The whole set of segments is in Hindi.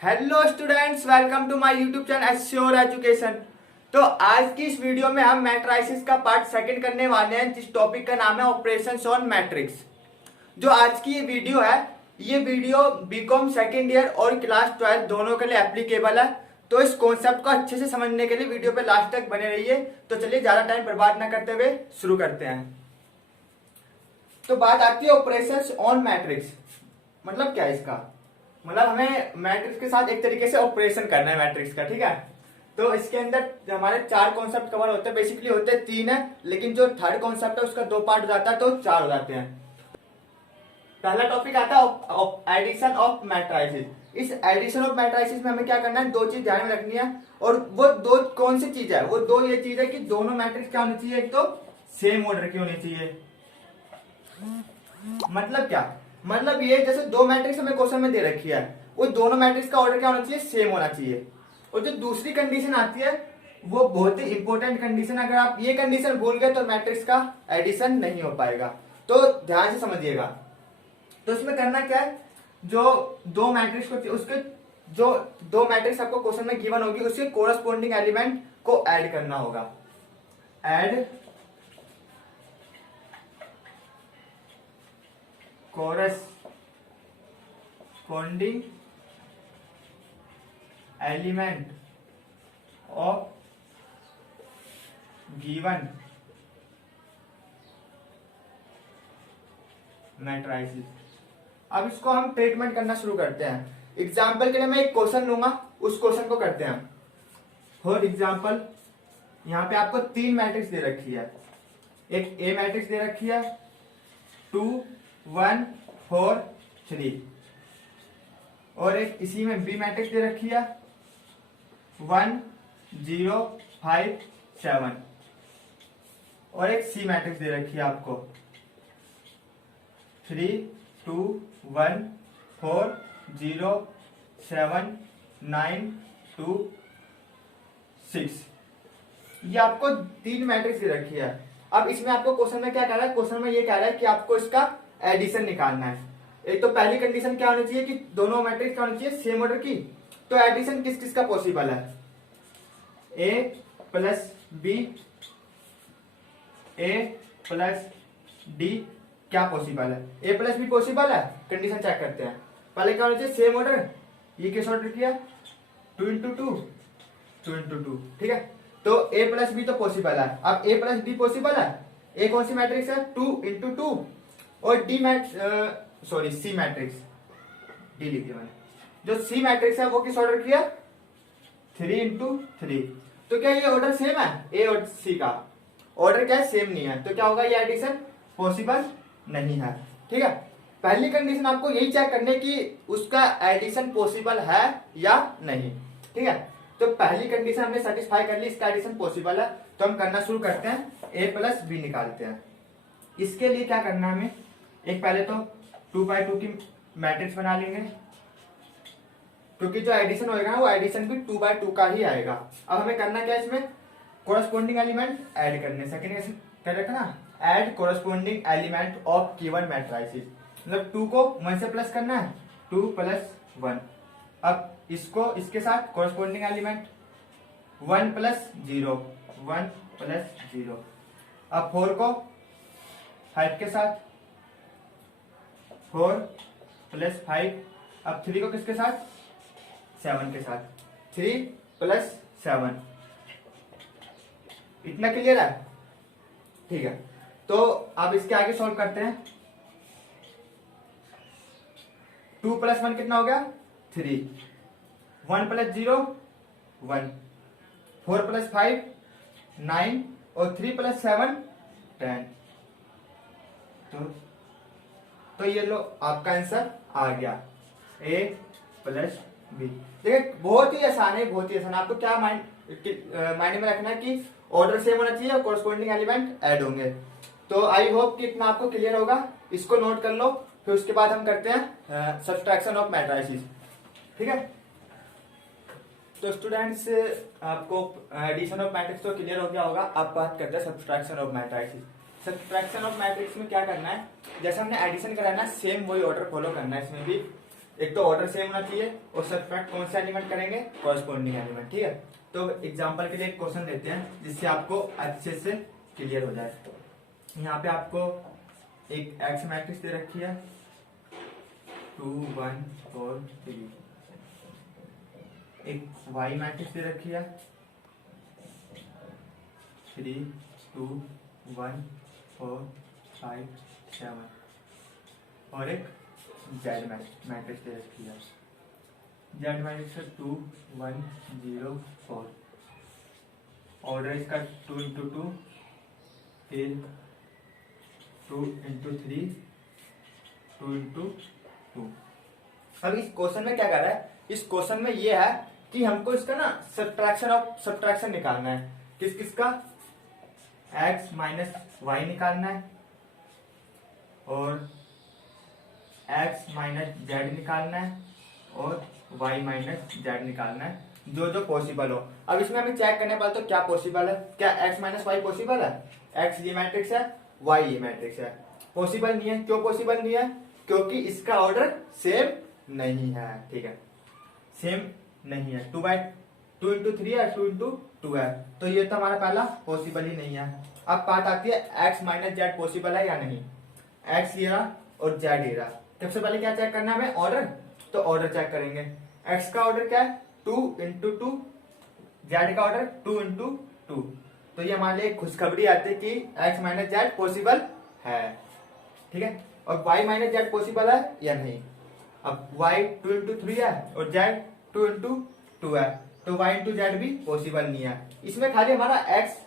Hello students, welcome to my YouTube channel Assure Education. तो आज की इस वीडियो में हम मैट्राइसिस का पार्ट सेकंड करने वाले हैं, जिस टॉपिक का नाम है ऑपरेशंस ऑन मैट्रिक्स। जो आज की ये वीडियो है, ये वीडियो बीकॉम सेकंड ईयर और क्लास 12 दोनों के लिए एप्लीकेबल है। तो इस कॉन्सेप्ट को अच्छे से समझने के लिए वीडियो पे लास्ट तक बने रहिए। तो चलिए ज्यादा टाइम बर्बाद ना करते हुए शुरू करते हैं। तो बात आती है ऑपरेशंस ऑन मैट्रिक्स। मतलब क्या है इसका? मतलब हमें मैट्रिक्स के साथ एक तरीके से ऑपरेशन करना है मैट्रिक्स का, ठीक है। तो इसके अंदर हमारे चार कॉन्सेप्ट कवर होते हैं, बेसिकली होते हैं तीन है, लेकिन जो थर्ड कॉन्सेप्ट है उसका दो पार्ट हो जाता है, तो चार हो जाते हैं। पहला टॉपिक आता है एडिशन ऑफ मैट्राइसिस। इस एडिशन ऑफ मैट्राइसिस में हमें क्या करना है, दो चीज ध्यान में रखनी है। और वो दो कौन सी चीज है? वो दो ये चीज है कि दोनों मैट्रिक्स क्या होनी चाहिए, एक तो सेम ऑर्डर की होनी चाहिए। मतलब क्या? मतलब ये जैसे दो मैट्रिक्स हमें क्वेश्चन में दे रखी है, वो दोनों मैट्रिक्स का ऑर्डर क्या होना चाहिए, सेम होना चाहिए। और जो दूसरी कंडीशन आती है वो बहुत ही इंपॉर्टेंट कंडीशन, अगर आप ये कंडीशन भूल गए तो मैट्रिक्स का एडिशन नहीं हो पाएगा। तो ध्यान से समझिएगा। तो इसमें करना क्या है, जो दो मैट्रिक्स को उसके जो दो मैट्रिक्स आपको क्वेश्चन में गिवन होगी उसके कोरस्पोंडिंग एलिमेंट को ऐड करना होगा। Add corresponding element of given matrices. अब इसको हम ट्रीटमेंट करना शुरू करते हैं। एग्जाम्पल के लिए मैं एक क्वेश्चन लूंगा, उस क्वेश्चन को करते हैं। फॉर एग्जाम्पल, यहाँ पे आपको तीन मैट्रिक्स दे रखी है। एक ए मैट्रिक्स दे रखी है 2 1 4 3, और एक इसी में बी मैट्रिक्स दे रखी है 1 0 5 7, और एक सी मैट्रिक्स दे रखी है आपको 3 2 1 4 0 7 9 2 6। ये आपको तीन मैट्रिक्स दे रखी है। अब इसमें आपको क्वेश्चन में क्या कह रहा है, क्वेश्चन में ये कह रहा है कि आपको इसका एडिशन निकालना है। एक तो पहली कंडीशन क्या होनी चाहिए कि दोनों मैट्रिक्स क्या होनी चाहिए, सेम ऑर्डर की। तो एडिशन किस किस का पॉसिबल है, ए प्लस बी, ए प्लस डी, क्या पॉसिबल है? ए प्लस बी पॉसिबल है। कंडीशन चेक करते हैं। पहले क्या होना चाहिए, सेम ऑर्डर। ये किस ऑर्डर किया, 2 इंटू 2 2 इंटू 2, ठीक है। तो ए प्लस बी तो पॉसिबल है। अब ए प्लस बी पॉसिबल है। ए कौन सी मैट्रिक्स है, 2 इंटू 2, और D sorry C matrix, D लिख दिया मैंने। जो सी मैट्रिक्स है वो किस ऑर्डर किया, 3 इंटू 3। तो क्या ये ऑर्डर सेम है? ए और सी का ऑर्डर क्या है, सेम नहीं है। तो क्या होगा, ये एडिशन पॉसिबल नहीं है, ठीक है। पहली कंडीशन आपको यही चेक करने की उसका एडिशन पॉसिबल है या नहीं, ठीक है। तो पहली कंडीशन हमने सेटिस्फाई कर ली, इसका एडिशन पॉसिबल है। तो हम करना शुरू करते हैं, ए प्लस बी निकालते हैं। इसके लिए क्या करना है हमें, एक पहले तो 2x2 की मैट्रिक्स बना लेंगे, क्योंकि जो एडिशन होएगा ना वो एडिशन भी 2x2 का ही आएगा। अब हमें करना क्या है, इसमें कोरस्पोंडिंग एलिमेंट ऐड करने। सेकंड क्या रखा ना, add corresponding element of given matrices. मतलब 2 को 1 से प्लस करना है, 2 प्लस 1। अब इसको इसके साथ कोरस्पोंडिंग एलिमेंट 1 प्लस 0 1 प्लस 0। अब 4 को 5 के साथ 4 प्लस 5। अब 3 को किसके साथ, 7 के साथ, 3 प्लस 7। इतना क्लियर है, ठीक है। तो अब इसके आगे सॉल्व करते हैं। 2 प्लस 1 कितना हो गया, 3। 1 प्लस 0 1, 4 प्लस 5 9, और 3 प्लस 7 10। तो ये लो आपका आंसर आ गया, ए प्लस बी। देखिए बहुत ही आसान है, बहुत ही आसान। आपको क्या माइंड में रखना है कि ऑर्डर सेम होना चाहिए और कोरस्पोंडिंग एलिमेंट ऐड होंगे। तो आई होप कि इतना आपको क्लियर होगा। इसको नोट कर लो, फिर उसके बाद हम करते हैं सब्सट्रैक्शन ऑफ मैट्राइसिस, ठीक है। तो स्टूडेंट्स, आपको एडिशन ऑफ मैट्रिक्स तो क्लियर हो गया होगा। अब बात करते हैं subtraction of matrices. Subtraction of matrix में क्या करना है, जैसे हमने एडिशन कराना है सेम वही ऑर्डर फॉलो करना है इसमें भी। एक तो ऑर्डर सेम होना चाहिए और सब्ट्रैक्ट कौन सा एलिमेंट करेंगे, कॉरस्पॉन्डिंग एलिमेंट। ठीक है, तो एग्जांपल के लिए एक क्वेश्चन देते हैं जिससे आपको अच्छे से क्लियर हो जाए। यहाँ पे आपको एक एक्स मैट्रिक्स दे रखी है 2 1 4 3, एक वाई मैट्रिक्स दे रखी है 3 2 1 4 5 7 और एक जेड मैट्रिक्स दे रखी है। जेड मैट्रिक्स 2 1 0 4, ऑर्डर इसका 2 इंटू 2, फिर 2 इंटू 3, 2 इंटू 2। अब इस क्वेश्चन में क्या कर रहा है, इस क्वेश्चन में ये है कि हमको इसका ना सब्ट्रैक्शन निकालना है। किस किस का, x माइनस वाई निकालना है और x माइनस जेड निकालना है और y माइनस जेड निकालना है, जो जो पॉसिबल हो। अब इसमें हमें चेक करने पड़ता तो क्या पॉसिबल है, क्या x माइनस वाई पॉसिबल है, x ये मैट्रिक्स है y ये मैट्रिक्स है, पॉसिबल नहीं है। क्यों पॉसिबल नहीं है, क्योंकि इसका ऑर्डर सेम नहीं है। ठीक है, सेम नहीं है, 2 इंटू 3 है, 2 इंटू 2 है, तो ये तो हमारा पहला पॉसिबल ही नहीं है। अब बात आती है x माइनस जेड पॉसिबल है या नहीं। x ये रहा और z ये रहा, सबसे पहले क्या चेक करना है हमें, ऑर्डर। तो ऑर्डर चेक करेंगे, x का ऑर्डर क्या है 2 इंटू 2, z का ऑर्डर 2 इंटू 2, तो ये हमारे लिए खुशखबरी आती है कि x माइनस जेड पॉसिबल है। ठीक है, और y माइनस जेड पॉसिबल है या नहीं। अब y 2 इंटू 3 है और z 2 इंटू 2 है, तो y इंटू जेड भी पॉसिबल नहीं है। इसमें खाली हमारा x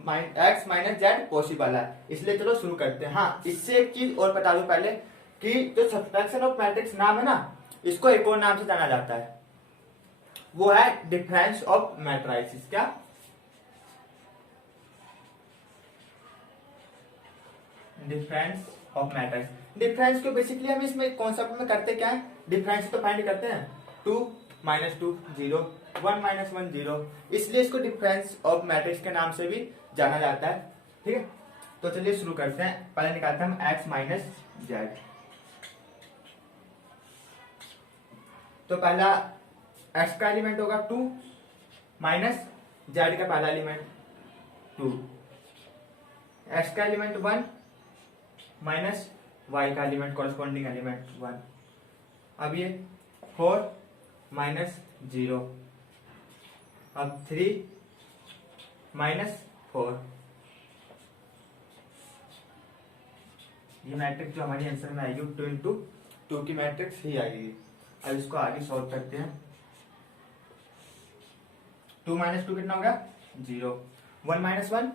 माइनस जेड पॉसिबल है, इसलिए चलो शुरू करते हैं। हाँ, इससे एक चीज और बता दूं पहले कि जो सब्ट्रैक्शन ऑफ मैट्रिक्स नाम है ना, इसको एक और नाम से जाना जाता है, वो है डिफरेंस ऑफ मैट्रिसेस। क्या, डिफरेंस ऑफ मैट्रिक्स। डिफरेंस को बेसिकली हम इसमें कॉन्सेप्ट में करते क्या है, डिफरेंस तो फाइंड करते हैं 2 माइनस 2 0, 1 माइनस 1 0, इसलिए इसको डिफरेंस ऑफ मैट्रिक्स के नाम से भी जाना जाता है। ठीक है, तो चलिए शुरू करते हैं। पहले निकालते हैं हम x माइनस जेड। तो पहला x का एलिमेंट होगा 2 माइनस जेड का पहला एलिमेंट 2, x का एलिमेंट 1 माइनस y का एलिमेंट कॉरस्पॉन्डिंग एलिमेंट 1। अब ये 4 माइनस 0, अब 3 माइनस 4। ये मैट्रिक्स जो हमारी आंसर में आएगी 2 इंटू 2 की मैट्रिक्स ही आएगी। अब इसको आगे सॉल्व करते हैं। 2 माइनस 2 कितना होगा 0, 1 माइनस 1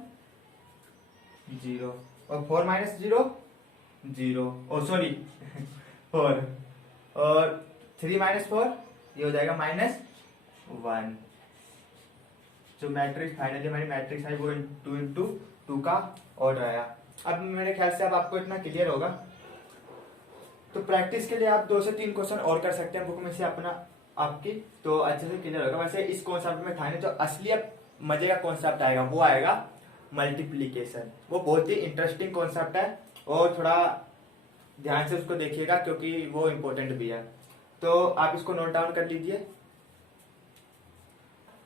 0 और 4 माइनस 0 0, ओ सॉरी 4 और 3 माइनस 4 ये हो जाएगा माइनस 1। जो मैट्रिक्स फाइनली हमारी मैट्रिक्स है वो 2 इंटू 2 का ऑर्डर आया। अब मेरे ख्याल से अब आपको इतना क्लियर होगा, तो प्रैक्टिस के लिए आप 2 से 3 क्वेश्चन और कर सकते हैं बुक में से अपना आपकी, तो अच्छे से क्लियर होगा। वैसे इस कॉन्सेप्ट में था नहीं, जो असली अब मजे का कॉन्सेप्ट आएगा वो आएगा मल्टीप्लीकेशन। वो बहुत ही इंटरेस्टिंग कॉन्सेप्ट है और थोड़ा ध्यान से उसको देखिएगा क्योंकि वो इम्पोर्टेंट भी है। तो आप इसको नोट डाउन कर लीजिए।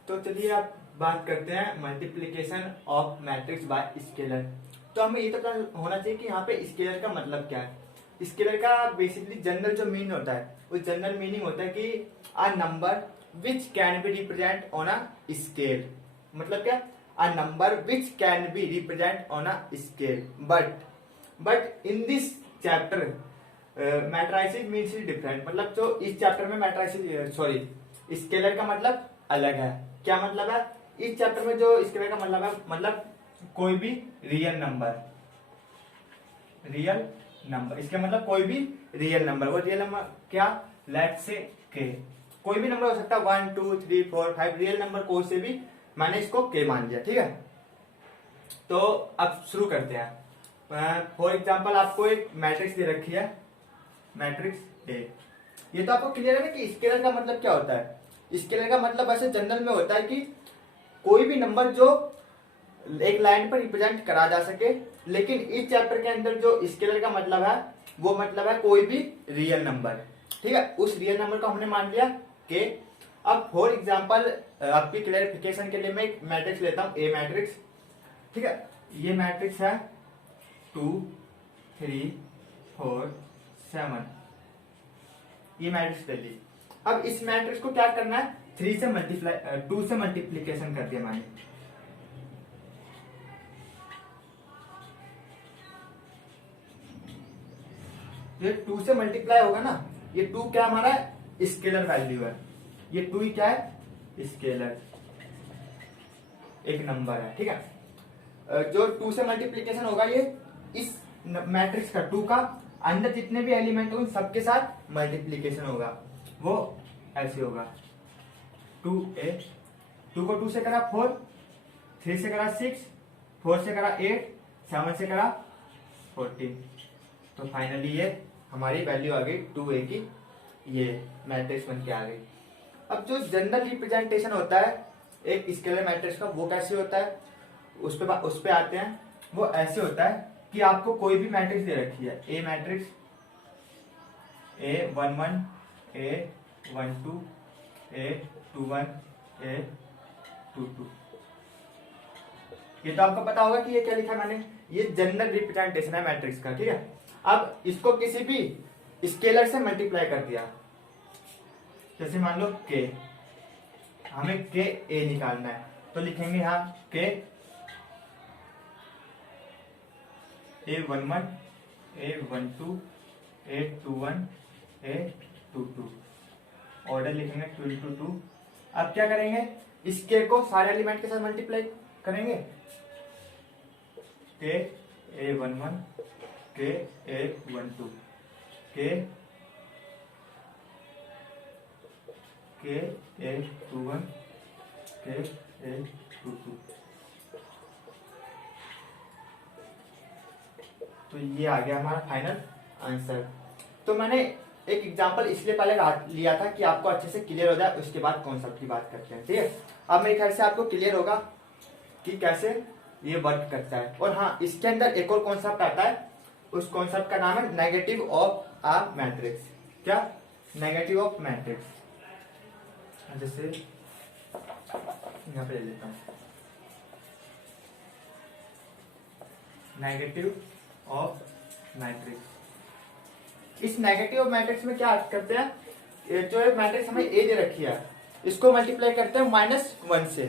तो चलिए आप बात करते हैं multiplication of matrix bye scalar. तो हमें ये तो पता होना चाहिए कि यहाँ पे स्केलर का मतलब क्या है। स्केलर का बेसिकली जनरल जो मीनिंग होता है, वो जनरल मीनिंग होता है कि a number which can be represent on a scale. मतलब क्या, a number which can be represent on a scale, but in this chapter matrices means different. मतलब जो इस चैप्टर में मैट्रिसेस सॉरी स्केलर का मतलब अलग है। क्या मतलब है, इस चैप्टर में जो स्केलर का मतलब है, मतलब कोई भी रियल नंबर, इसका मतलब कोई भी रियल नंबर। वो रियल नंबर क्या, लेट से के, कोई भी नंबर हो सकता है 1 2 3 4 5, रियल नंबर कोई से भी, मैंने इसको के मान लिया। ठीक है, तो अब शुरू करते हैं। फॉर एग्जांपल आपको एक मैट्रिक्स दे रखी है, मैट्रिक्स ए। ये तो आपको क्लियर है ना कि स्केलर का मतलब क्या होता है। स्केलर का मतलब ऐसे जनरल में होता है कि कोई भी नंबर जो एक लाइन पर रिप्रेजेंट करा जा सके, लेकिन इस चैप्टर के अंदर जो स्केलर का मतलब है वो मतलब है कोई भी रियल नंबर। ठीक है, उस रियल नंबर को हमने मान लिया के। अब फॉर एग्जांपल आपकी क्लैरिफिकेशन के लिए मैं एक मैट्रिक्स लेता हूं, ए मैट्रिक्स। ठीक है, ये मैट्रिक्स है 2 3 4 7, ये मैट्रिक्स ले ली। अब इस मैट्रिक्स को क्या करना है, 3 से मल्टीप्लाई 2 से मल्टीप्लीकेशन कर दिया मैंने। ये 2 से मल्टीप्लाई होगा ना, ये 2 क्या हमारा स्केलर वैल्यू है, ये 2 ही क्या है स्केलर, एक नंबर है। ठीक है, जो 2 से मल्टीप्लीकेशन होगा ये इस मैट्रिक्स का 2 का अंदर जितने भी एलिमेंट होंगे सबके साथ मल्टीप्लीकेशन होगा, वो ऐसे होगा 2a, 2 को 2 से करा 4, 3 से करा 6, 4 से करा 8, 7 से करा 14, तो फाइनली ये हमारी वैल्यू आ गई 2a की, ये मैट्रिक्स बन के आ गई। अब जो जनरल रिप्रेजेंटेशन होता है एक स्केलर मैट्रिक्स का, वो कैसे होता है, उस पे आते हैं। वो ऐसे होता है कि आपको कोई भी मैट्रिक्स दे रखी है, ए matrix A11 A12 A21 A22, ये तो आपको पता होगा कि ये क्या लिखा मैंने, ये जनरल रिप्रेजेंटेशन है मैट्रिक्स का। ठीक है, अब इसको किसी भी स्केलर से मल्टीप्लाई कर दिया, जैसे मान लो k, हमें k a निकालना है तो लिखेंगे यहाँ k A11 A12 A21 A22, order लिखेंगे 2 into 2। अब क्या करेंगे, इस k को सारे एलिमेंट के साथ मल्टीप्लाई करेंगे, k A11 k A12 k A21 k A22, तो ये आ गया हमारा फाइनल आंसर। तो मैंने एक एग्जांपल इसलिए पहले लिया था कि आपको अच्छे से क्लियर हो जाए, उसके बाद कॉन्सेप्ट की बात करते हैं। ठीक है, अब मेरे ख्याल से आपको क्लियर होगा कि कैसे ये वर्क करता है। और हाँ, इसके अंदर एक और कॉन्सेप्ट आता है, उस कॉन्सेप्ट का नाम है नेगेटिव ऑफ अ मैट्रिक्स। क्या, नेगेटिव ऑफ मैट्रिक्स। जैसे यहाँ पे ले लेता हूँ, नेगेटिव ऑफ मैट्रिक्स। इस नेगेटिव ऑफ मैट्रिक्स में क्या करते हैं, जो मैट्रिक्स हमें ए दे रखी है इसको मल्टीप्लाई करते हैं -1 से।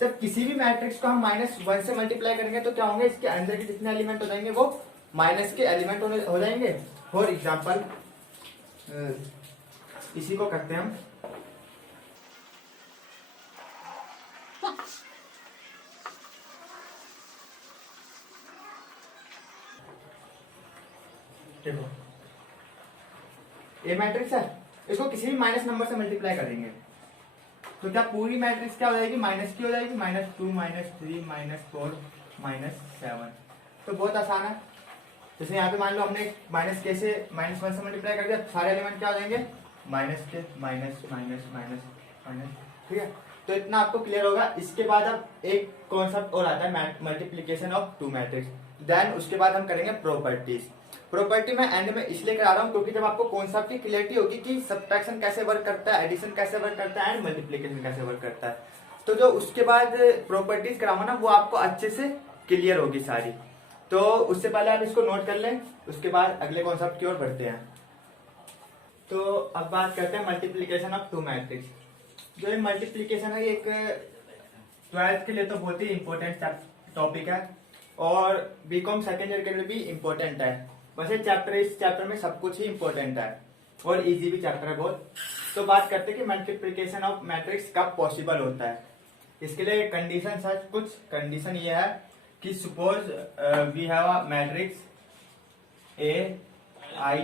जब किसी भी मैट्रिक्स को हम -1 से मल्टीप्लाई करेंगे तो क्या होंगे, इसके अंदर के जितने एलिमेंट हो जाएंगे वो माइनस के एलिमेंट हो जाएंगे। फॉर एग्जाम्पल इसी को करते हैं हम, देखो ए मैट्रिक्स है, इसको किसी भी माइनस नंबर से मल्टीप्लाई करेंगे तो क्या पूरी मैट्रिक्स क्या हो जाएगी, माइनस की हो जाएगी, -2 -3 -4 -7। तो बहुत आसान है। जैसे यहाँ पे मान लो हमने -k से -1 से मल्टीप्लाई कर दिया, सारे एलिमेंट क्या हो जाएंगे -k minus minus minus minus. ठीक है, तो इतना आपको क्लियर होगा। इसके बाद अब एक कॉन्सेप्ट और आता है, मल्टीप्लीकेशन ऑफ 2 मैट्रिक्स। देन उसके बाद हम करेंगे प्रॉपर्टीज। प्रॉपर्टी में एंड में इसलिए करा रहा हूँ क्योंकि जब आपको कॉन्सेप्ट की क्लियरिटी होगी कि सब्ट्रैक्शन कैसे वर्क करता है, एडिशन कैसे वर्क करता है एंड मल्टीप्लिकेशन कैसे वर्क करता है, तो जो उसके बाद प्रॉपर्टीज कराऊंगा ना वो आपको अच्छे से क्लियर होगी सारी। तो उससे पहले आप इसको नोट कर लें, उसके बाद अगले कॉन्सेप्ट की ओर बढ़ते हैं। तो अब बात करते हैं मल्टीप्लिकेशन ऑफ 2 मैट्रिक्स। जो ये मल्टीप्लिकेशन है, एक 12th के लिए तो बहुत ही इंपॉर्टेंट टॉपिक है और बीकॉम सेकेंड ईयर के लिए भी इम्पोर्टेंट है। वैसे इस चैप्टर में सब कुछ ही इम्पोर्टेंट है और इजी भी चैप्टर है बहुत। तो बात करते हैं कि मल्टीप्लिकेशन ऑफ मैट्रिक्स कब पॉसिबल होता है। इसके लिए कंडीशन है, कुछ कंडीशन ये है कि suppose we have a matrix Aij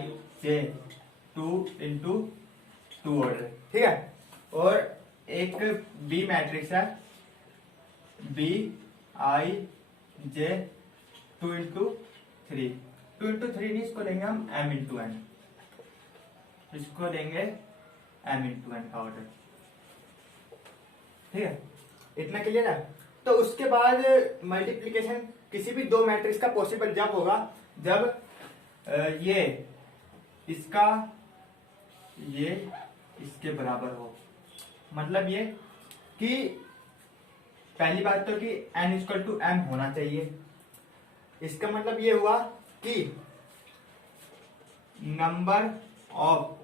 2 into 2 order, ठीक है, और एक बी मैट्रिक्स है Bij 2 into 3। 2 into 3 नहीं, इसको लेंगे हम m into n, इसको लेंगे m into n का ऑर्डर। ठीक है, इतना क्लियर है। तो उसके बाद मल्टीप्लिकेशन किसी भी 2 मैट्रिक्स का पॉसिबल जब होगा जब ये इसका ये इसके बराबर हो। मतलब ये कि पहली बात तो कि n इक्वल टू m होना चाहिए। इसका मतलब ये हुआ कि number of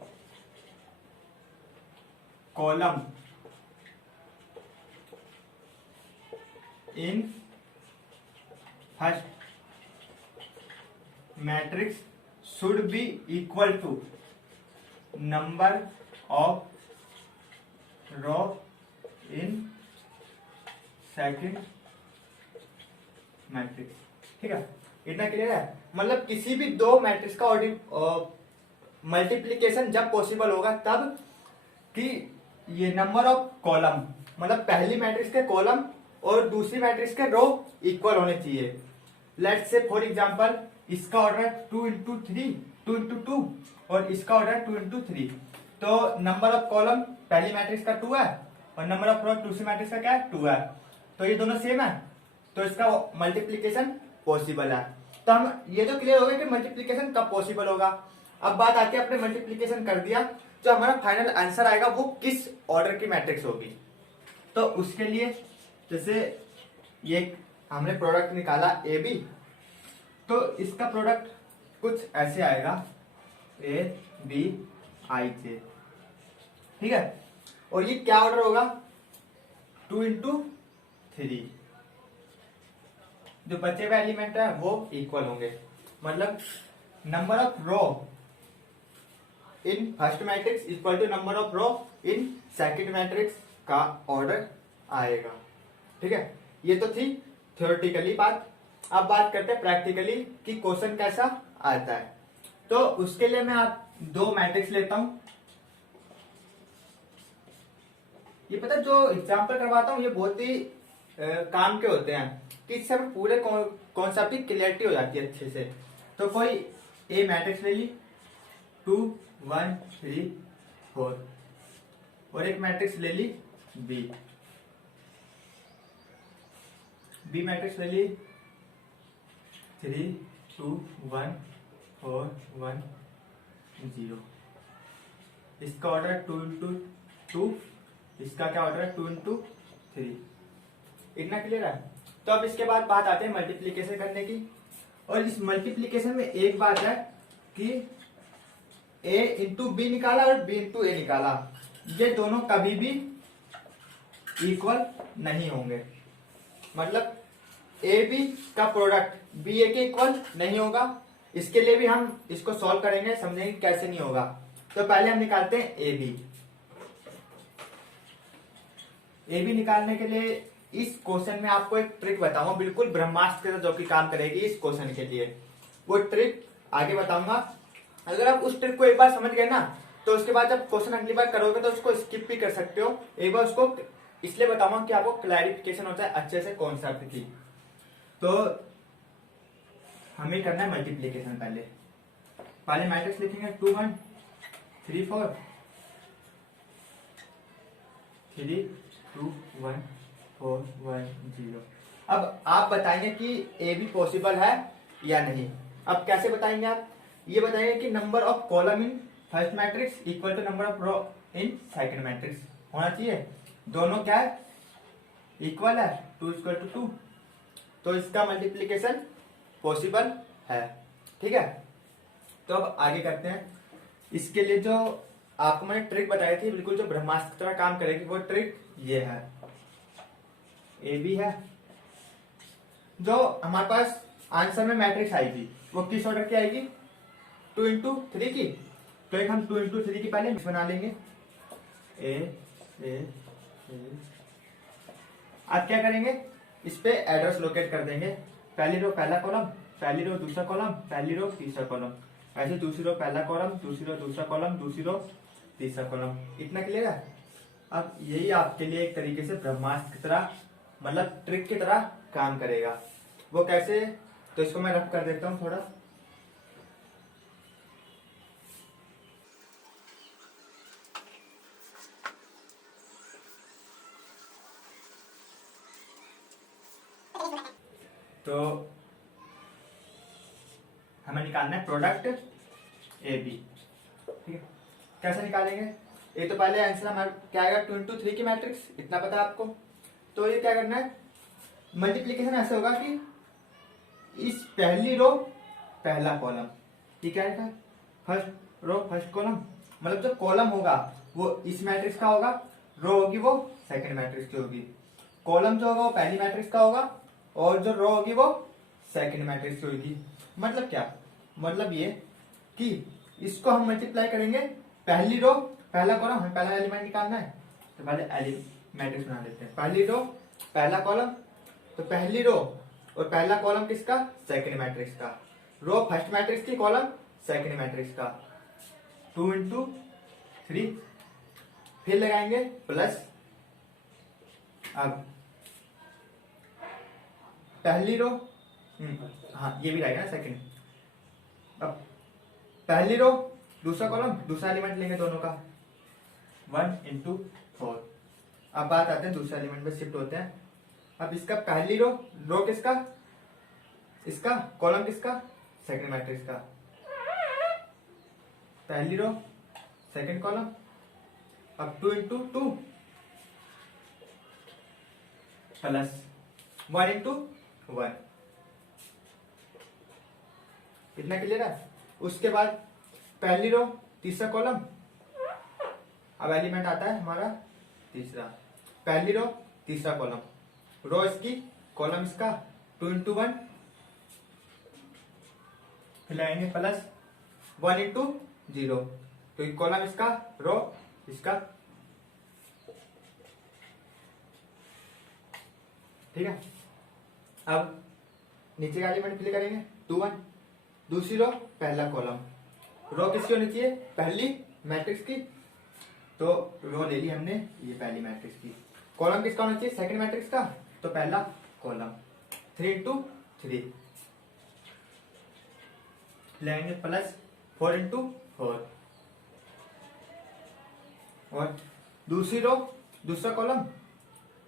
column in first matrix should be equal to number of row in second matrix. ठीक है, इतना क्लियर है। मतलब किसी भी दो मैट्रिक्स का मल्टीप्लीकेशन जब पॉसिबल होगा तब कि ये नंबर ऑफ कॉलम, मतलब पहली मैट्रिक्स के कॉलम और दूसरी मैट्रिक्स के रो इक्वल होने चाहिए। लेट्स से फॉर एग्जांपल इसका ऑर्डर 2 इंटू 3, 2 इंटू 2 और इसका ऑर्डर 2 इंटू 3। तो नंबर ऑफ कॉलम पहली मैट्रिक्स का 2 है और नंबर ऑफ रो दूसरी मैट्रिक्स का क्या है, 2 है। तो ये दोनों सेम है, तो इसका मल्टीप्लीकेशन पॉसिबल है। तो हम ये तो क्लियर हो गया कि मल्टीप्लीकेशन कब पॉसिबल होगा। अब बात आती है, अपने मल्टीप्लीकेशन कर दिया, जो हमारा फाइनल आंसर आएगा वो किस ऑर्डर की मैट्रिक्स होगी। तो उसके लिए जैसे ये हमने प्रोडक्ट निकाला ए बी, तो इसका प्रोडक्ट कुछ ऐसे आएगा ए बी आई जे। ठीक है, और ये क्या ऑर्डर होगा, 2 इंटू 3। जो बचे हुए एलिमेंट है वो इक्वल होंगे। मतलब number of row in first matrix equal to number of row in second matrix का ऑर्डर आएगा। ठीक है, ये तो थी थ्योरेटिकली बात। अब बात करते हैं प्रैक्टिकली कि क्वेश्चन कैसा आता है। तो उसके लिए मैं आप दो मैट्रिक्स लेता हूं। ये पता जो एग्जांपल करवाता हूं ये बहुत ही काम के होते हैं कि इससे पूरे कॉन्सेप्ट की क्लियरिटी हो जाती है अच्छे से। तो कोई ए मैट्रिक्स ले ली 2 1 3 4 और एक मैट्रिक्स ले ली बी मैट्रिक्स ले ली 3 2 1 4 1 0। इसका ऑर्डर 2 इंटू 2, इसका क्या ऑर्डर है 2 इंटू 3। इतना क्लियर है। तो अब इसके बाद बात आते हैं मल्टीप्लीकेशन करने की। और इस मल्टीप्लीकेशन में एक बात है कि a इंटू बी निकाला और b इंटू ए निकाला, ये दोनों कभी भी इक्वल नहीं होंगे। मतलब ए बी का प्रोडक्ट बी ए के इक्वल नहीं होगा। इसके लिए भी हम इसको सॉल्व करेंगे, समझेंगे कैसे नहीं होगा। तो पहले हम निकालते हैं ए बी निकालने के लिए इस क्वेश्चन में आपको एक ट्रिक बताऊंगा, बिल्कुल ब्रह्मास्त्र के साथ जो कि काम करेगी इस क्वेश्चन के लिए। वो ट्रिक आगे बताऊंगा। अगर आप उस ट्रिक को एक बार समझ गए ना, तो उसके बाद जब क्वेश्चन अगली बार करोगे तो उसको स्किप भी कर सकते हो। एक बार उसको इसलिए बताऊंगा कि आपको क्लैरिफिकेशन होता है अच्छे से कॉन्सेप्ट की। तो हमें करना है मल्टीप्लीकेशन। पहले मैट्रिक्स लिखेंगे 2 1 3 4 3 2 1 4 1 0। अब आप बताएंगे कि ए बी पॉसिबल है या नहीं। अब कैसे बताएंगे आप, ये बताएंगे कि number of column in first matrix equal to number of row in second matrix होना चाहिए। दोनों क्या है, इक्वल है, 2 इक्वल टू 2। तो इसका मल्टीप्लीकेशन पॉसिबल है। ठीक है, तो अब आगे करते हैं। इसके लिए जो आपको मैंने ट्रिक बताई थी, बिल्कुल जो ब्रह्मास्त्र की तरह काम करेगी, वो ट्रिक ये है। ए बी है, जो हमारे पास आंसर में मैट्रिक्स आएगी वो किस ऑर्डर की आएगी, 2 इंटू 3 की। तो एक हम 2 इंटू 3 की पहले मिक्स बना लेंगे ए ए ए। अब क्या करेंगे, इस पे एड्रेस लोकेट कर देंगे। पहली रो पहला कॉलम, पहली रो दूसरा कॉलम, पहली रो तीसरा कॉलम, ऐसे दूसरी रो पहला कॉलम, दूसरी रो दूसरा कॉलम, दूसरी रो तीसरा कॉलम। इतना क्लियर है। अब यही आपके लिए एक तरीके से ब्रह्मास्त्र की तरह, मतलब ट्रिक की तरह काम करेगा। वो कैसे, तो इसको मैं रफ कर देता हूं थोड़ा। तो हमें निकालना है प्रोडक्ट ए बी। ठीक है, कैसे निकालेंगे? ये तो पहले आंसर हमारा क्या आएगा, 2 into 3 की मैट्रिक्स, इतना पता है आपको। तो ये क्या करना है, मल्टीप्लीकेशन ऐसे होगा कि इस पहली रो पहला कॉलम, ठीक है, फर्स्ट रो फर्स्ट कॉलम, मतलब जो कॉलम होगा वो इस मैट्रिक्स का होगा, रो होगी वो सेकंड मैट्रिक्स की होगी। कॉलम जो होगा वो पहली मैट्रिक्स का होगा और जो रो होगी वो सेकंड मैट्रिक्स की होगी। मतलब क्या, मतलब ये कि इसको हम मल्टीप्लाई करेंगे, पहली रो पहला कॉलम, हमें पहला एलिमेंट निकालना है तो पहले मैट्रिक्स बना लेते हैं। पहली रो पहला कॉलम, तो पहली रो और पहला कॉलम किसका, सेकंड मैट्रिक्स का। रो फर्स्ट मैट्रिक्स की, कॉलम सेकंड मैट्रिक्स का। 2 into 3, फिर लगाएंगे प्लस, अब पहली रो, हाँ ये भी रहेगा ना सेकंड। अब पहली रो दूसरा कॉलम, दूसरा एलिमेंट लेंगे दोनों का, 1 into 4। अब बात आते हैं दूसरे एलिमेंट में शिफ्ट होते हैं। अब इसका पहली रो, रो किसका, इसका, कॉलम किसका, सेकंड मैट्रिक्स का। पहली रो सेकंड कॉलम, अब 2 into 2 प्लस 1 into 1, इतना क्लियर है। उसके बाद पहली रो तीसरा कॉलम, अब एलिमेंट आता है हमारा तीसरा, पहली रो तीसरा कॉलम, रो इसकी कॉलम इसका, 2 into 1, फिर लाएंगे प्लस 1 into 0, तो कॉलम इसका, रो इसका, ठीक है। अब नीचे का एलिमेंट फिल करेंगे, 2 1, दूसरी रो पहला कॉलम, रो किसकी होनी चाहिए, पहली मैट्रिक्स की, तो रो ले ली हमने ये पहली मैट्रिक्स की। कॉलम किसका होना चाहिए, सेकंड मैट्रिक्स का, तो पहला कॉलम, 3 into 3, लेंगे प्लस 4 into 4, और दूसरी रो दूसरा कॉलम,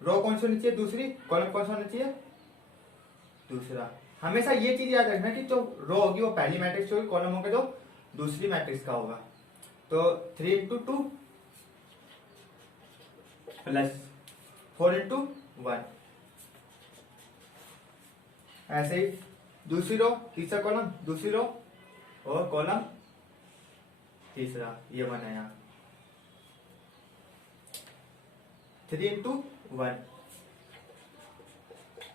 रो कौन सी होनी चाहिए दूसरी, कॉलम कौन सा होना चाहिए दूसरा। हमेशा ये चीज याद रखना कि जो रो होगी वो पहली मैट्रिक्स होगी, कॉलम होगा तो दूसरी मैट्रिक्स का होगा। तो 3 into 2 प्लस 4 into 1, ऐसे ही दूसरी रो तीसरा कॉलम, दूसरी रो और कॉलम तीसरा, ये बनाया 3 into 1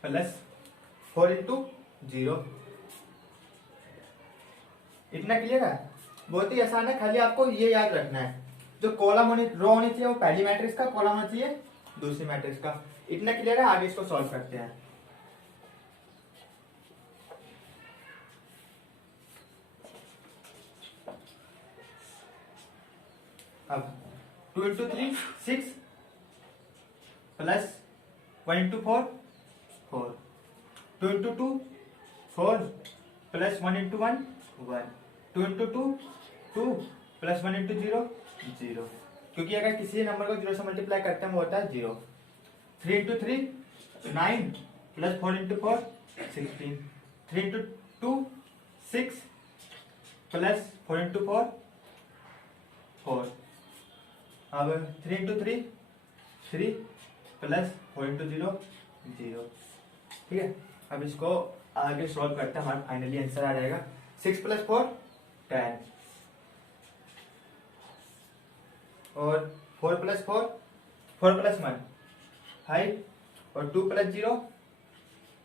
प्लस 4 into 0, इतना क्लियर है। बहुत ही आसान है, खाली आपको ये याद रखना है जो कॉलम होनी, रो होनी चाहिए वो पहली मैट्रिक्स का, कॉलम होना चाहिए दूसरी मैट्रिक्स का। इतना क्लियर है, आगे इसको सॉल्व करते हैं। अब 2 into 3 6 plus 1 into 4 4, 2 into 2 4 plus 1 into 1 1, 2 into 2 2 plus 1 into 0 0, क्योंकि अगर किसी नंबर को 0 से मल्टीप्लाई करते हैं वो होता है 0। 3 into 3 9 plus 4 into 4 16, 3 into 2 6 plus 4 into 4 4, अब 3 into 3 3 प्लस 4 into 0 0, ठीक है। अब इसको आगे सॉल्व करते हैं, हमारा फाइनली आंसर आ जाएगा 6 प्लस 4 10, और 4 प्लस 4 4 प्लस 1 5, और 2 प्लस 0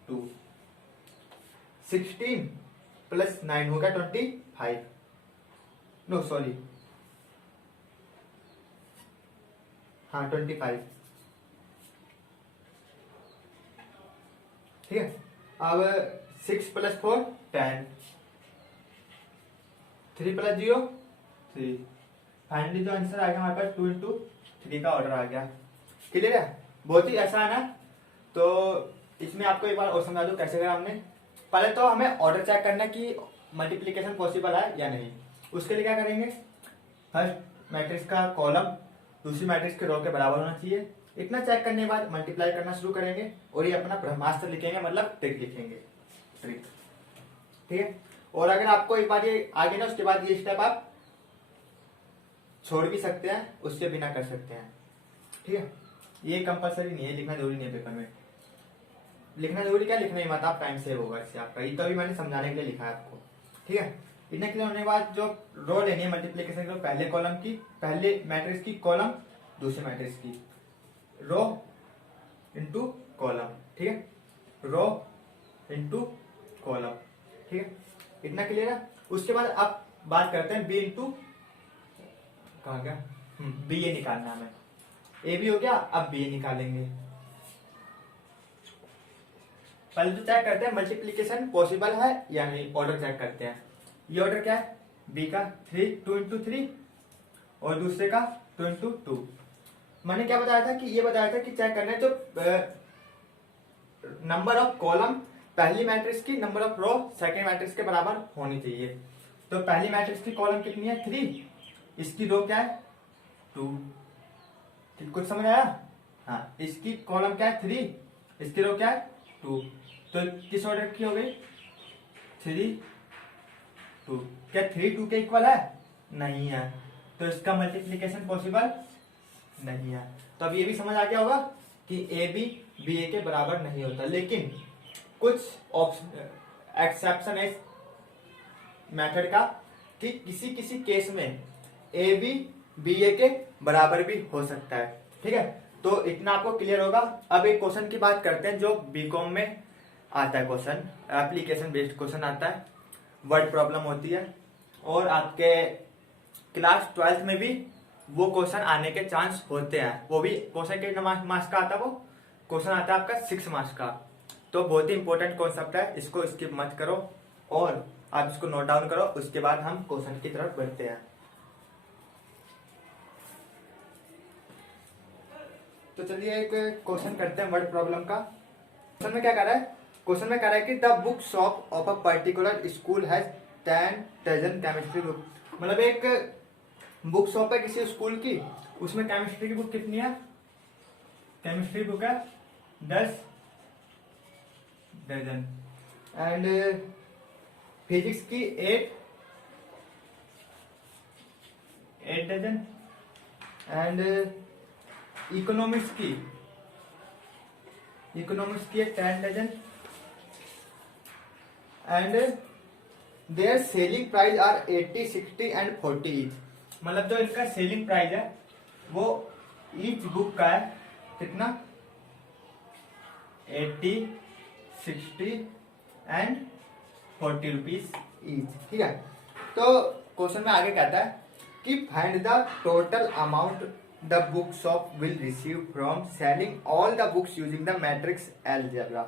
2, 16 प्लस 9 होगा 25, नो सॉरी हाँ 25, ठीक है। अब 6 प्लस 4 10, 3 प्लस 0 3, फाइनली जो आंसर आ गया हमारे पास 2 into 3 का ऑर्डर आ गया। क्लियर है, बहुत ही आसान है। तो इसमें आपको एक बार और समझा दूं कैसे करा हमने। पहले तो हमें ऑर्डर चेक करना कि मल्टीप्लिकेशन पॉसिबल है या नहीं। उसके लिए क्या करेंगे, फर्स्ट मैट्रिक्स का कॉलम दूसरी मैट्रिक्स के रो के बराबर होना चाहिए। इतना चेक करने के बाद मल्टीप्लाई करना शुरू करेंगे और ये अपना ब्रह्मास्त्र लिखेंगे, मतलब ट्रिक लिखेंगे, ट्रिक, ठीक है। और अगर आपको एक बार ये आगे ना, उसके बाद ये स्टेप आप छोड़ भी सकते हैं, उससे बिना कर सकते हैं। ठीक है, ये कंपलसरी नहीं है, लिखना जरूरी नहीं है पेपर में। लिखना जरूरी क्या, लिखना ही मत, आप टाइम सेव होगा इससे आपका। ये तो अभी मैंने समझाने के लिए लिखा है आपको। ठीक है, इतने क्लियर होने के बाद जो रो लेनी है मल्टीप्लीकेशन की, पहले कॉलम की, पहले मैट्रिक्स की कॉलम, दूसरे मैट्रिक्स की रो इंटू कॉलम। ठीक है, रो इंटू कॉलम। ठीक है, इतना क्लियर है। उसके बाद अब बात करते हैं बी इंटू, कहाँ गया, बी ए निकालना है हमें। ए भी हो गया, अब बी ए निकालेंगे। पहले तो चेक करते हैं मल्टीप्लीकेशन पॉसिबल है या नहीं, ऑर्डर चेक करते हैं। ये ऑर्डर क्या है, बी का 2 इंटू 3 और दूसरे का 2 इंटू 2। मैंने क्या बताया था कि ये बताया था कि चेक करना है जो नंबर ऑफ कॉलम पहली मैट्रिक्स की number of row second matrix के बराबर होनी चाहिए। तो पहली मैट्रिक्स की कॉलम कितनी है 3, इसकी रो क्या है 2। ठीक, कुछ समझ आया। हाँ, इसकी कॉलम क्या है 3, इसकी रो क्या है 2। तो किस ऑर्डर की हो गई 3 2। क्या 3 2 के इक्वल है, नहीं है, तो इसका मल्टीप्लीकेशन पॉसिबल नहीं है। तो अब ये भी समझ आ गया होगा कि ए बी बी ए के बराबर नहीं होता, लेकिन कुछ एक्सेप्शन है मेथड का कि किसी किसी केस में ए बी बी ए के बराबर भी हो सकता है। ठीक है, तो इतना आपको क्लियर होगा। अब एक क्वेश्चन की बात करते हैं जो बीकॉम में आता है, क्वेश्चन एप्लीकेशन बेस्ड क्वेश्चन आता है, वर्ड प्रॉब्लम होती है, और आपके क्लास 12th में भी वो क्वेश्चन आने के चांस होते हैं। वो भी क्वेश्चन कितने मार्क्स का आता है, वो क्वेश्चन आता है आपका 6 मार्क्स का। तो बहुत ही इंपॉर्टेंट कॉन्सेप्ट है, इसको स्किप मत करो और आप इसको नोट डाउन करो। उसके बाद हम क्वेश्चन की तरफ बढ़ते हैं। तो चलिए एक क्वेश्चन करते हैं वर्ड प्रॉब्लम का। क्वेश्चन में क्या कह रहा है, क्वेश्चन में कह रहा है कि the book shop of a particular school has 10 dozen chemistry book. मतलब एक बुक शॉप है किसी स्कूल की, उसमें केमिस्ट्री की बुक कितनी है, केमिस्ट्री बुक है 10 डजन, एंड फिजिक्स की 8 डजन, एंड इकोनॉमिक्स की है 10 dozen, and their selling price are 80 60 and 40 each. मतलब जो इनका सेलिंग प्राइस है वो ईच बुक का है कितना 80 60 एंड 40 रुपीज ईच। ठीक है, तो क्वेश्चन में आगे कहता है कि find the total amount the book shop will receive from selling all the books using the matrix algebra.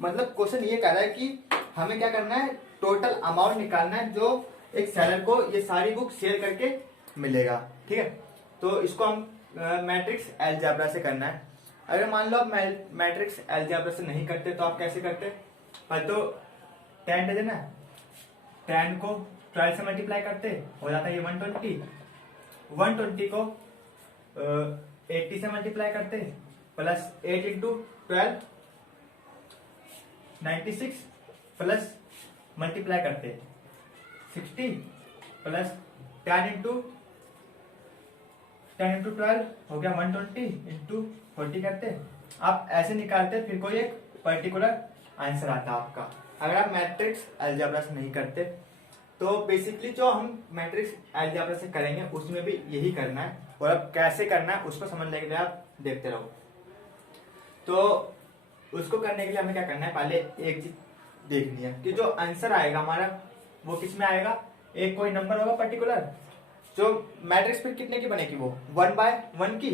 मतलब क्वेश्चन ये कह रहा है कि हमें क्या करना है, टोटल अमाउंट निकालना है जो एक सेलर को ये सारी बुक सेल करके मिलेगा। ठीक है, तो इसको हम मैट्रिक्स अलजेब्रा से करना है। अगर मान लो आप मैट्रिक्स अलजेब्रा से नहीं करते तो आप कैसे करते, पहले तो 10 डजन है, 10 को 12 से मल्टीप्लाई करते, हो जाता है ये 120, 120 को 80 से मल्टीप्लाई करते, प्लस 8 इंटू 12 96, प्लस मल्टीप्लाई करते 60, प्लस 10 इंटू 12 हो गया 120 इंटू 40 करते। आप ऐसे निकालते, फिर कोई एक पर्टिकुलर आंसर आता आपका। अगर आप मैट्रिक्स अलजेब्रा से नहीं करते तो बेसिकली जो हम मैट्रिक्स अलजेब्रा से करेंगे उसमें भी यही करना है, और अब कैसे करना है उसको समझने के लिए आप देखते रहो। तो उसको करने के लिए हमें क्या करना है, पहले एक चीज देखनी है कि जो आंसर आएगा हमारा वो किस में आएगा, एक कोई नंबर होगा पर्टिकुलर, जो मैट्रिक्स फिर कितने की बनेगी, वो 1/1 की।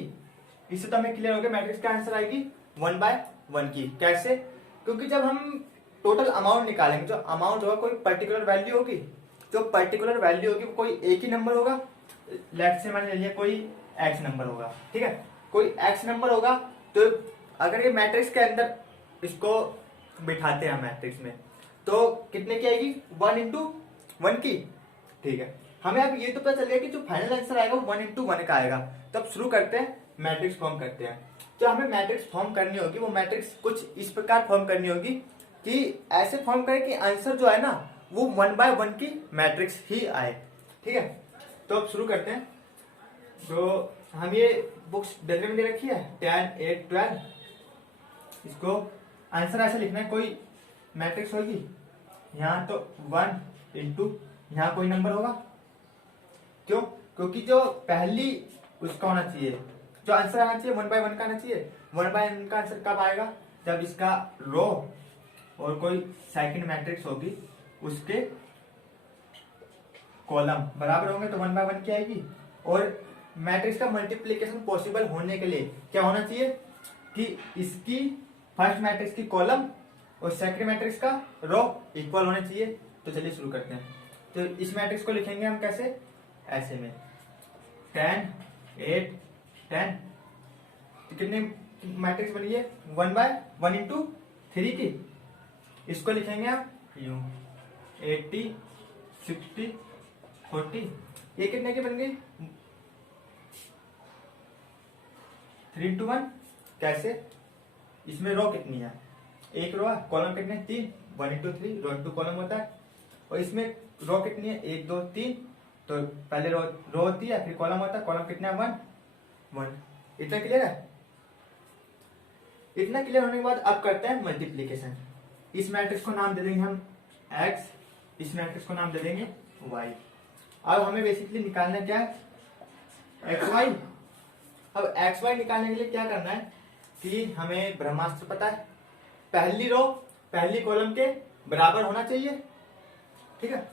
इससे तो हमें क्लियर हो गया मैट्रिक्स का आंसर आएगी 1/1 की। कैसे, क्योंकि जब हम टोटल अमाउंट निकालेंगे, जो अमाउंट होगा कोई पर्टिकुलर वैल्यू होगी, जो पर्टिकुलर वैल्यू होगी वो कोई एक ही नंबर होगा। लेट्स से मान लीजिए कोई एक्स नंबर होगा, ठीक है, कोई एक्स नंबर होगा। तो अगर ये मैट्रिक्स के अंदर इसको बिठाते हैं मैट्रिक्स में, तो कितने की आएगी 1 इंटू 1 की। ठीक है, हमें अब ये तो पता चल गया कि जो फाइनल आंसर आएगा वो 1 इंटू 1 का आएगा। तब शुरू करते हैं, मैट्रिक्स फॉर्म करते हैं। जो हमें मैट्रिक्स फॉर्म करनी होगी वो मैट्रिक्स कुछ इस प्रकार फॉर्म करनी होगी कि ऐसे फॉर्म करें कि आंसर जो है ना वो 1/1 की मैट्रिक्स ही आए। ठीक है, तो अब शुरू करते हैं। तो हम ये बुक्स डायग्राम दे रखी है 10, 8, 12। इसको आंसर ऐसे लिखना है, कोई मैट्रिक्स होगी यहाँ तो 1 इंटू यहाँ कोई नंबर होगा। क्यों? क्योंकि जो पहली उसका होना चाहिए, जो आंसर आना चाहिए 1 बाय 1 का आना चाहिए। 1 बाय 1 का आंसर कब आएगा? जब इसका रो और कोई सेकंड मैट्रिक्स होगी उसके कॉलम बराबर होंगे तो 1 बाय 1 की आएगी। और मैट्रिक्स का मल्टीप्लिकेशन पॉसिबल होने के लिए क्या होना चाहिए कि इसकी फर्स्ट मैट्रिक्स की कॉलम और सेकंड मैट्रिक्स का रो इक्वल होने चाहिए। तो चलिए शुरू करते हैं। तो इस मैट्रिक्स को लिखेंगे हम कैसे? ऐसे में 10, 8, 10। तो कितने मैट्रिक्स बनी है? 1 बाय 1 इंटू 3 की। इसको लिखेंगे हम यूं 80, 60, 40। ये कितने की बन गई? 3 इंटू 1। कैसे? इसमें रो कितनी है? एक रो है, कॉलम कितने? 3। 1 इंटू 3 रो इंटू कॉलम होता है। और इसमें रो कितनी है? 1, 2, 3। तो पहले रो होती है, फिर कॉलम होता है। कॉलम कितना है? 1। इतना क्लियर है? इतना क्लियर होने के बाद अब करते हैं मल्टीप्लीकेशन। इस मैट्रिक्स को नाम दे देंगे हम x, इस मैट्रिक्स को नाम दे देंगे y। अब हमें बेसिकली निकालना क्या है? X y. अब एक्स वाई निकालने के लिए क्या करना है कि हमें ब्रह्मास्त्र पता है, पहली रो पहली कॉलम के बराबर होना चाहिए। ठीक है,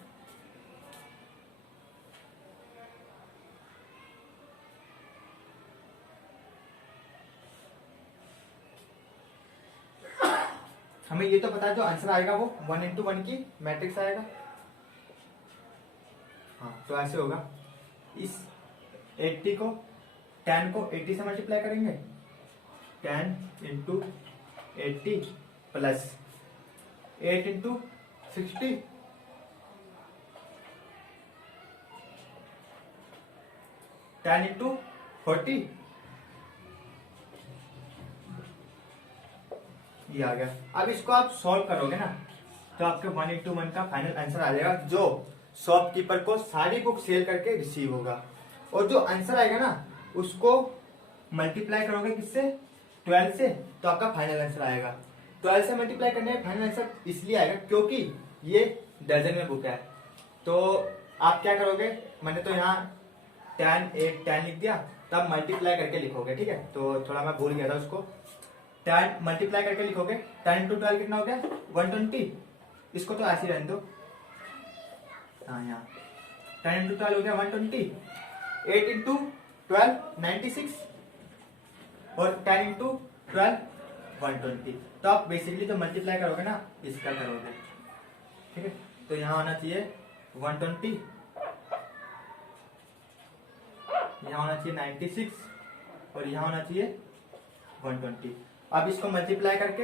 हमें ये तो पता है जो आंसर आएगा वो 1 इंटू 1 की मैट्रिक्स आएगा। हाँ, तो ऐसे होगा। इस 80 को 10 को 80 से मल्टीप्लाई करेंगे। 10 इंटू 80 प्लस 8 इंटू 60 10 इंटू 40। ये आ गया। अब इसको आप सॉल्व करोगे ना तो आपके 1 इंटू 1 का फाइनल आंसर आ जाएगा, जो शॉपकीपर को सारी बुक सेल करके रिसीव होगा। और जो आंसर आएगा ना उसको मल्टीप्लाई करोगे किससे? 12 से, तो आपका फाइनल आंसर आएगा। 12 से मल्टीप्लाई करने में फाइनल आंसर इसलिए आएगा क्योंकि ये दर्जन में बुक है। तो आप क्या करोगे? मैंने तो यहाँ 10, 8, 10 लिख दिया, तब मल्टीप्लाई करके लिखोगे। ठीक है, तो थोड़ा मैं भूल गया था उसको। 10 मल्टीप्लाई करके लिखोगे। 10 इंटू 12 कितना हो गया? 120। इसको तो ऐसे ही रहने दो। हाँ, यहाँ 10 इंटू 12 हो गया 120। 8 इंटू 12 96 और 10 इंटू 12 120। तो आप बेसिकली जो मल्टीप्लाई करोगे ना इसका करोगे। ठीक है, तो यहाँ होना चाहिए 120, यहाँ होना चाहिए 96 और यहाँ होना चाहिए 120। अब इसको मल्टीप्लाई करके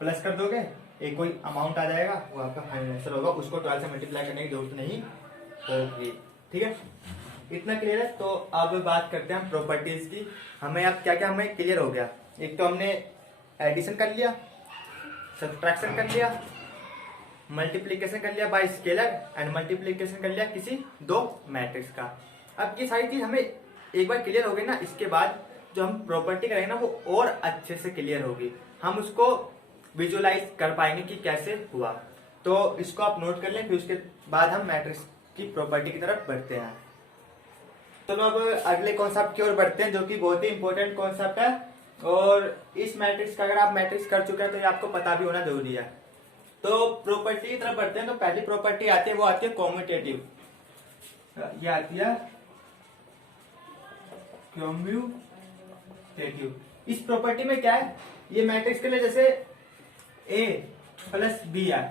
प्लस कर दोगे, एक कोई अमाउंट आ जाएगा, वो आपका फाइनल आंसर होगा। उसको 12 से मल्टीप्लाई करने की जरूरत नहीं होगी। ठीक है, इतना क्लियर है। तो अब बात करते हैं हम प्रॉपर्टीज की। हमें अब क्या क्या हमें क्लियर हो गया? एक तो हमने एडिशन कर लिया, सब्ट्रैक्शन कर लिया, मल्टीप्लीकेशन कर लिया बाय स्केलर एंड मल्टीप्लीकेशन कर लिया किसी दो मैट्रिक्स का। अब ये सारी चीज हमें एक बार क्लियर हो गई ना, इसके बाद जो हम प्रॉपर्टी करेंगे ना वो और अच्छे से क्लियर होगी। हम उसको विजुअलाइज कर पाएंगे कि कैसे हुआ। तो इसको आप नोट कर लें, फिर उसके बाद हम मैट्रिक्स की प्रॉपर्टी की तरफ बढ़ते हैं। चलो अब अगले कॉन्सेप्ट की ओर बढ़ते हैं, जो कि बहुत ही इंपॉर्टेंट कॉन्सेप्ट है। और इस मैट्रिक्स का अगर आप मैट्रिक्स कर चुके हैं तो ये आपको पता भी होना जरूरी है। तो प्रॉपर्टी की तरफ बढ़ते हैं। तो पहली प्रॉपर्टी आती है, वो आती है कॉम्यूटेटिव। ये आती है कॉम्यूटेटिव। इस प्रॉपर्टी में क्या है? ये मैट्रिक्स के लिए जैसे a प्लस बी है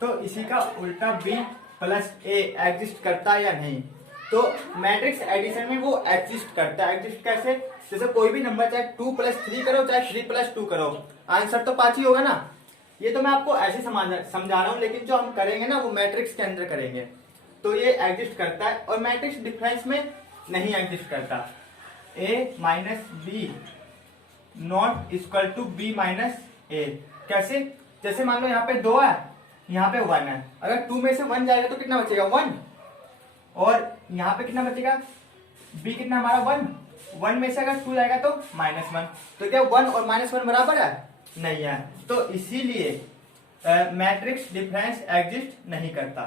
तो इसी का उल्टा b प्लस a एग्जिस्ट करता है या नहीं? तो मैट्रिक्स एडिशन में वो एग्जिस्ट करता है। एग्जिस्ट कैसे? जैसे कोई भी नंबर चाहे 2 + 3 करो चाहे 3 + 2 करो, आंसर तो 5 ही होगा ना। ये तो मैं आपको ऐसे समझा रहा हूं, लेकिन जो हम करेंगे ना वो मैट्रिक्स के अंदर करेंगे। तो ये एग्जिस्ट करता है और मैट्रिक्स डिफरेंस में नहीं एग्जिस्ट करता। a minus b not equal to b minus a। कैसे? जैसे मान लो यहाँ पे 2 है, यहाँ पे 1 है। अगर 2 में से 1 जाएगा तो कितना बचेगा? 1। और यहाँ पे कितना बचेगा? बी कितना हमारा 1, 1 में से अगर 2 जाएगा तो -1, तो क्या 1 और -1 बराबर है? नहीं है। तो इसीलिए मैट्रिक्स डिफरेंस एग्जिस्ट नहीं करता।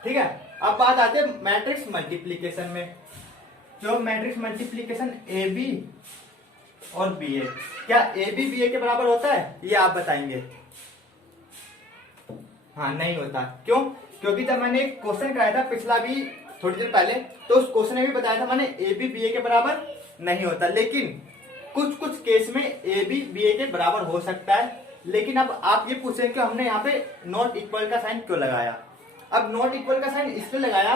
ठीक है, अब बात आते हैं मैट्रिक्स मल्टीप्लीकेशन में। जो मैट्रिक्स मल्टीप्लीकेशन ए बी और बी ए, क्या ए बी बी ए के बराबर होता है? ये आप बताएंगे। हाँ, नहीं होता। क्यों? क्योंकि जब मैंने एक क्वेश्चन कराया था पिछला भी थोड़ी देर पहले, तो उस क्वेश्चन में भी बताया था मैंने ए बी बी ए के बराबर नहीं होता, लेकिन कुछ कुछ केस में ए बी बी ए के बराबर हो सकता है। लेकिन अब आप ये पूछेंगे कि हमने यहाँ पे नॉट इक्वल का साइन क्यों लगाया? अब नॉट इक्वल का साइन इसलिए लगाया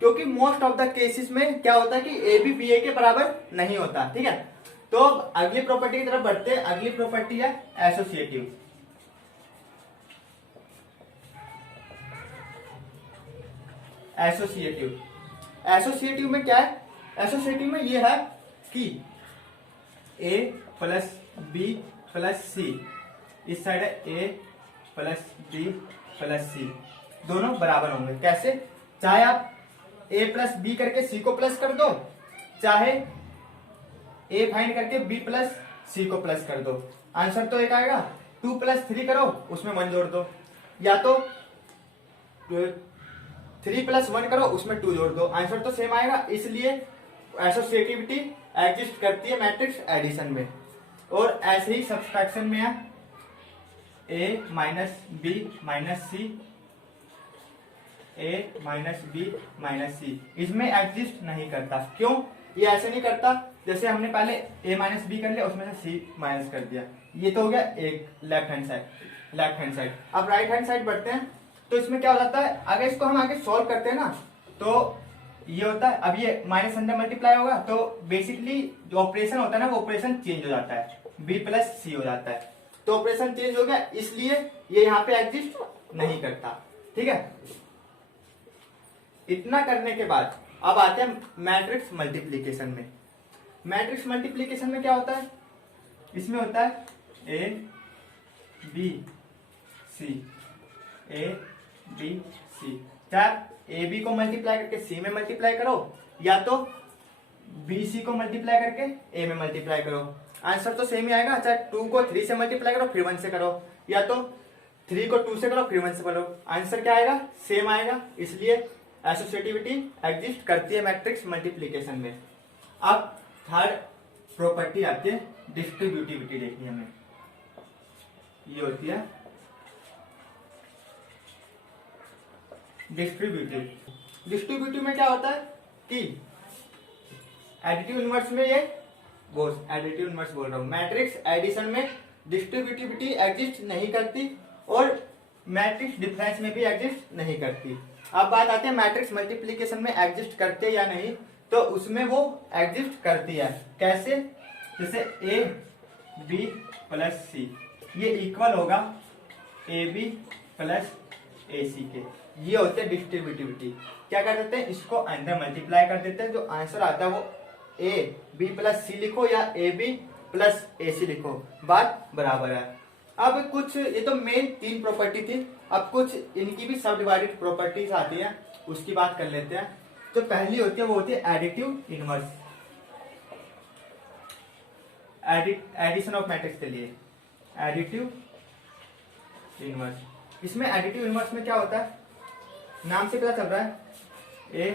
क्योंकि मोस्ट ऑफ द केसेस में क्या होता है कि ए बी बी ए के बराबर नहीं होता। ठीक है, तो अब अगली प्रॉपर्टी की तरफ बढ़ते हैं। अगली प्रॉपर्टी है एसोसिएटिव। एसोसिएटिव, एसोसिएटिव में क्या है? एसोसिएटिव में ये है कि a प्लस बी प्लस सी, इस साइड है a प्लस बी प्लस सी, दोनों बराबर होंगे। कैसे? चाहे आप a प्लस बी करके c को प्लस कर दो, चाहे a फाइंड करके b प्लस सी को प्लस कर दो, आंसर तो एक आएगा। 2 प्लस 3 करो, उसमें 1 जोड़ दो, या तो 3 प्लस 1 करो, उसमें 2 जोड़ दो, आंसर तो सेम आएगा। इसलिए एसोसिएटिविटी एग्जिस्ट करती है मैट्रिक्स एडिशन में। और ऐसे ही सब्सट्रैक्शन में है a minus B minus C, a minus B minus C, इसमें एग्जिस्ट नहीं करता। क्यों? ये ऐसे नहीं करता, जैसे हमने पहले a माइनस बी कर लिया, उसमें से c माइनस कर दिया, ये तो हो गया एक लेफ्ट हैंड साइड। अब राइट हैंड साइड बढ़ते हैं, तो इसमें क्या हो जाता है? अगर इसको हम आगे सॉल्व करते हैं ना, तो ये होता है, अब ये माइनस अंदर मल्टीप्लाई होगा, तो बेसिकली जो ऑपरेशन होता है ना, वो ऑपरेशन चेंज हो जाता है, b प्लस सी हो जाता है। तो ऑपरेशन चेंज हो गया, इसलिए ये यहाँ पे एग्जिस्ट नहीं करता। ठीक है, इतना करने के बाद अब आते हैं मैट्रिक्स मल्टीप्लीकेशन में। मैट्रिक्स मल्टीप्लीकेशन में क्या होता है? इसमें होता है a b c, a b c, चाहे ए बी को मल्टीप्लाई करके सी में मल्टीप्लाई करो, या तो बी सी को मल्टीप्लाई करके ए में मल्टीप्लाई करो, आंसर तो सेम ही आएगा। चाहे 2 को 3 से मल्टीप्लाई करो फिर 1 से करो, या तो 3 को 2 से करो फिर 1 से करो, आंसर क्या आएगा? सेम आएगा। इसलिए एसोसिएटिविटी एग्जिस्ट करती है मैट्रिक्स मल्टीप्लीकेशन में। अब थर्ड प्रॉपर्टी आती है डिस्ट्रीब्यूटिविटी। देखिए हमें ये होती है डिस्ट्रीब्यूटिव में क्या होता है कि एडिटिव इनवर्स में, ये एडिटिव इनवर्स बोल रहा हूं, मैट्रिक्स एडिशन में डिस्ट्रीब्यूटिविटी एग्जिस्ट नहीं करती और मैट्रिक्स डिफरेंस में भी एग्जिस्ट नहीं करती। अब बात आती है मैट्रिक्स मल्टीप्लीकेशन में एग्जिस्ट करते या नहीं, तो उसमें वो एग्जिस्ट करती है। कैसे? जैसे ए बी प्लस सी, ये इक्वल होगा ए बी प्लस ए सी के, ये होते हैं डिस्ट्रीब्यूटिविटी। क्या कर देते हैं? इसको अंदर मल्टीप्लाई कर देते हैं, जो आंसर आता है वो ए बी प्लस सी लिखो या ए बी प्लस ए सी लिखो, बात बराबर है। अब कुछ, ये तो मेन 3 प्रॉपर्टी थी, अब कुछ इनकी भी सब डिवाइडेड प्रॉपर्टीज आती है, उसकी बात कर लेते हैं। जो पहली होती है वो होती है additive inverse, addition of matrix के लिए एडिटिव इनवर्स। इसमें एडिटिव इनवर्स में क्या होता है? नाम से पता चल रहा है, ए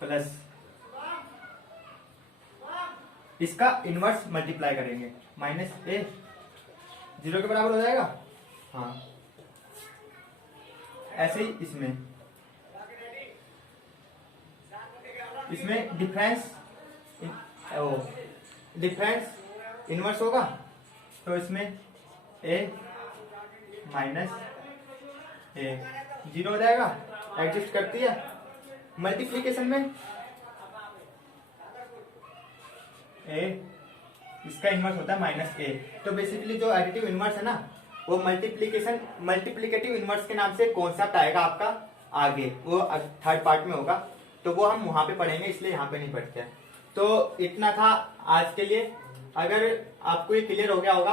प्लस इसका इनवर्स मल्टीप्लाई करेंगे, माइनस ए 0 के बराबर हो जाएगा। हाँ, ऐसे ही इसमें डिफरेंस इनवर्स होगा, तो इसमें ए माइनस ए 0 हो जाएगा, एडजस्ट करती है। मल्टीप्लीकेशन में ए, इसका इनवर्स होता है माइनस ए। तो बेसिकली जो एडिटिव इनवर्स है ना, वो मल्टीप्लीकेटिव इनवर्स के नाम से कॉन्सेप्ट आएगा आपका आगे, वो थर्ड पार्ट में होगा, तो वो हम वहां पे पढ़ेंगे, इसलिए यहाँ पे नहीं पढ़ते हैं। तो इतना था आज के लिए। अगर आपको ये क्लियर हो गया होगा,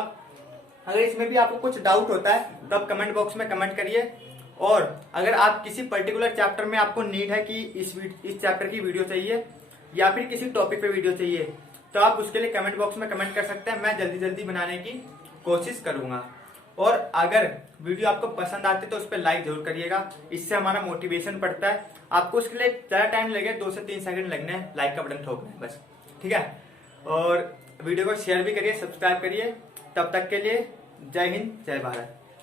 अगर इसमें भी आपको कुछ डाउट होता है तो आप कमेंट बॉक्स में कमेंट करिए। और अगर आप किसी पर्टिकुलर चैप्टर में आपको नीड है कि इस चैप्टर की वीडियो चाहिए, या फिर किसी टॉपिक पे वीडियो चाहिए तो आप उसके लिए कमेंट बॉक्स में कमेंट कर सकते हैं, मैं जल्दी जल्दी बनाने की कोशिश करूंगा। और अगर वीडियो आपको पसंद आती है तो उस पर लाइक जरूर करिएगा, इससे हमारा मोटिवेशन बढ़ता है। आपको उसके लिए ज़्यादा टाइम लगे, 2 से 3 सेकंड लगने हैं, लाइक का बटन ठोकना है बस, ठीक है। और वीडियो को शेयर भी करिए, सब्सक्राइब करिए। तब तक के लिए जय हिंद, जय भारत।